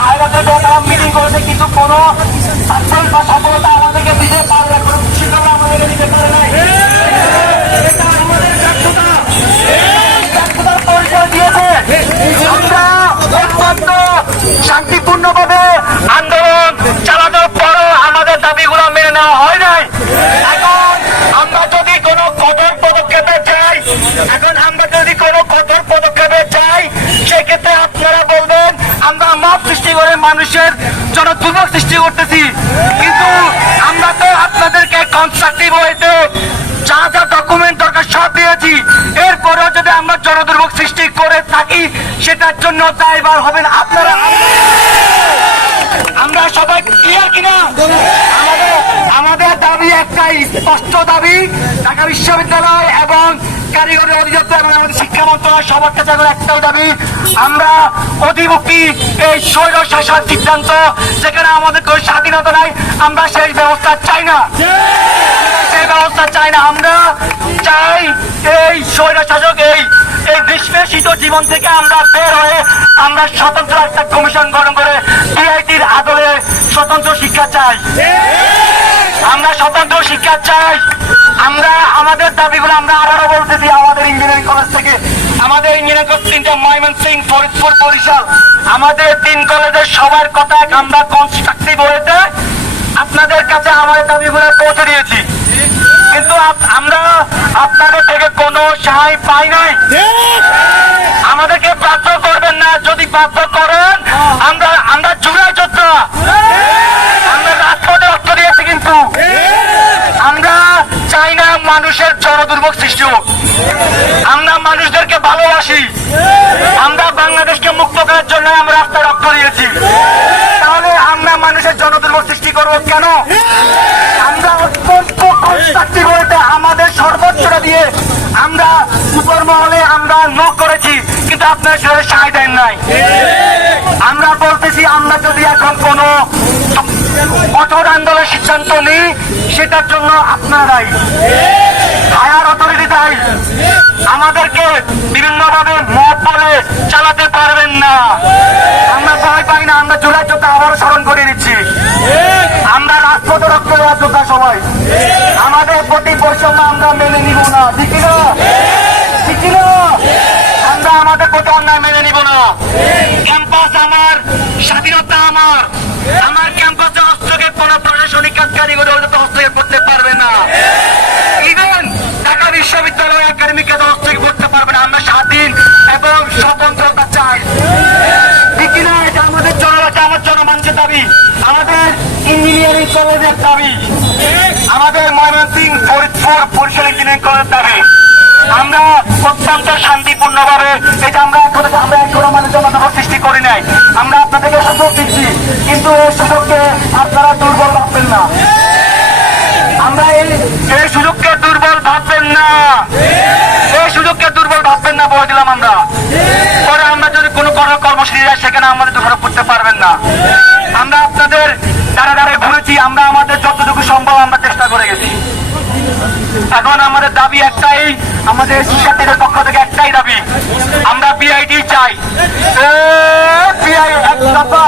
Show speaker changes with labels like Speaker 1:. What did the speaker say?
Speaker 1: আয়োজকের কথা মিটিং করেছে কিন্তু কোনো সাকসেস বা সফলতা আমাদেরকে দিতে পারে না। কোনো আমাদেরকে দিতে পারে না একমাত্র শান্তিপূর্ণ সৃষ্টি করে মানুষের জন্য দুর্ভোগ সৃষ্টি করতেছি। কিন্তু আমরা তো আপনাদেরকে কনস্ট্রাকটিভ হইতে যা যা ডকুমেন্ট দরকার সব দিয়েছি। এরপরেও যদি আমরা জনদুর্ভোগ সৃষ্টি করে থাকি, সেটার জন্য দায়বার হবেন আপনারা আমরা সবাই ক্লিয়ার কিনা? আমাদের আমাদের দাবি একটাই, স্পষ্ট দাবি, ঢাকা বিশ্ববিদ্যালয় এবং কারিগরি অধিদপ্তর এবং আমাদের শিক্ষা মন্ত্রণালয় সবার কাছে এখন একটাই দাবি, আমরা অধিমুখী এই স্বৈর শাসন সিদ্ধান্ত যেখানে আমাদের কোনো স্বাধীনতা নাই, আমরা সেই ব্যবস্থা চাই না। সেই ব্যবস্থা চাই না। আমরা চাই এই স্বৈর শাসক, এই এই জীবন থেকে আমরা বের হয়ে আমরা স্বতন্ত্র একটা কমিশন গঠন করে আদলে স্বতন্ত্র শিক্ষা চাই। আমরা স্বতন্ত্র শিক্ষা চাই। আমরা আমাদের দাবিগুলো আমরা আবারও বলতেছি আমাদের ইঞ্জিনিয়ারিং কলেজ থেকে। আমাদের ইঞ্জিনিয়ারিং কলেজ তিনটা ময়মন সিং ফরিদপুর বরিশাল। আমাদের তিন কলেজের সবার কথা আমরা কনস্ট্রাকটিভ হয়েছে। আপনাদের কাছে আমাদের দাবিগুলো পৌঁছে দিয়েছি। কিন্তু আমরা আপনাদের থেকে কোনো সাহায্য পাই নাই। আমাদেরকে বাধ্য করবেন না। যদি বাধ্য করেন আমরা আমরা জুড়াই যোদ্ধা আমরা রাজপথে রক্ত দিয়েছি কিন্তু আমরা চাই না মানুষের জনদুর্ভোগ সৃষ্টি হোক। আমরা মানুষদেরকে ভালোবাসি। আমরা বাংলাদেশকে মুক্ত করার জন্য আমরা রাস্তায় রক্ত দিয়েছি তাহলে আমরা মানুষের জনদুর্ভোগ সৃষ্টি করব কেন? আমরা অত্যন্ত কনস্ট্রাকটিভ হইতে আমাদের সর্বোচ্চটা দিয়ে আমরা উপর মহলে আমরা নক করেছি, কিন্তু আপনার সেটা সায় দেন নাই। আমরা বলতেছি, আমরা যদি এখন কোনো কঠোর আন্দোলনের সিদ্ধান্ত নিই, সেটার জন্য আপনারাই। হায়ার অথরিটি তাই আমাদেরকে বিভিন্নভাবে মত বলে চালাতে পারবেন না। আমরা ভয় পাই না, আমরা জুলাই চোখে আবারও স্মরণ করে দিচ্ছি আমরা রাজপথে রক্ত যোদ্ধা সবাই আমাদের প্রতি বৈষম্য আমরা মেনে নিব না, ঠিক না ঠিক না আমরা আমাদের প্রতি অন্যায় মেনে নিব না। ক্যাম্পাস আমার, স্বাধীনতা আমার। আমার ক্যাম্পাসে হস্তক্ষেপ কোন প্রশাসনিক কাজ কারিগরি হস্তক্ষেপ করতে পারবে না। দাবি। আমাদের ইঞ্জিনিয়ারিং কলেজের দাবি। আমাদের ময়মনসিং ফরিদপুর বরিশাল ইঞ্জিনিয়ারিং কলেজের দাবি। আমরা অত্যন্ত শান্তিপূর্ণভাবে এটা আমরা আমরা এখন আমাদের জন্য সৃষ্টি করি নাই। আমরা আপনাদেরকে সুযোগ দিচ্ছি। কিন্তু এই সুযোগকে আপনারা দুর্বল ভাববেন না। আমরা এই এই সুযোগকে দুর্বল ভাববেন না। এই সুযোগকে দুর্বল ভাববেন না বলে দিলাম আমরা। পরে আমরা যদি কোনো কোনো কর্মসূচি যায় সেখানে আমাদের দোষারোপ করতে পারবেন না আমরা আপনাদের দ্বারা দ্বারা ঘুরেছি আমরা আমাদের যতটুকু সম্ভব আমরা চেষ্টা করে গেছি এখন আমাদের দাবি একটাই, আমাদের শিক্ষার্থীদের পক্ষ থেকে একটাই দাবি, আমরা বিআইডি চাই। বিআই এক দফা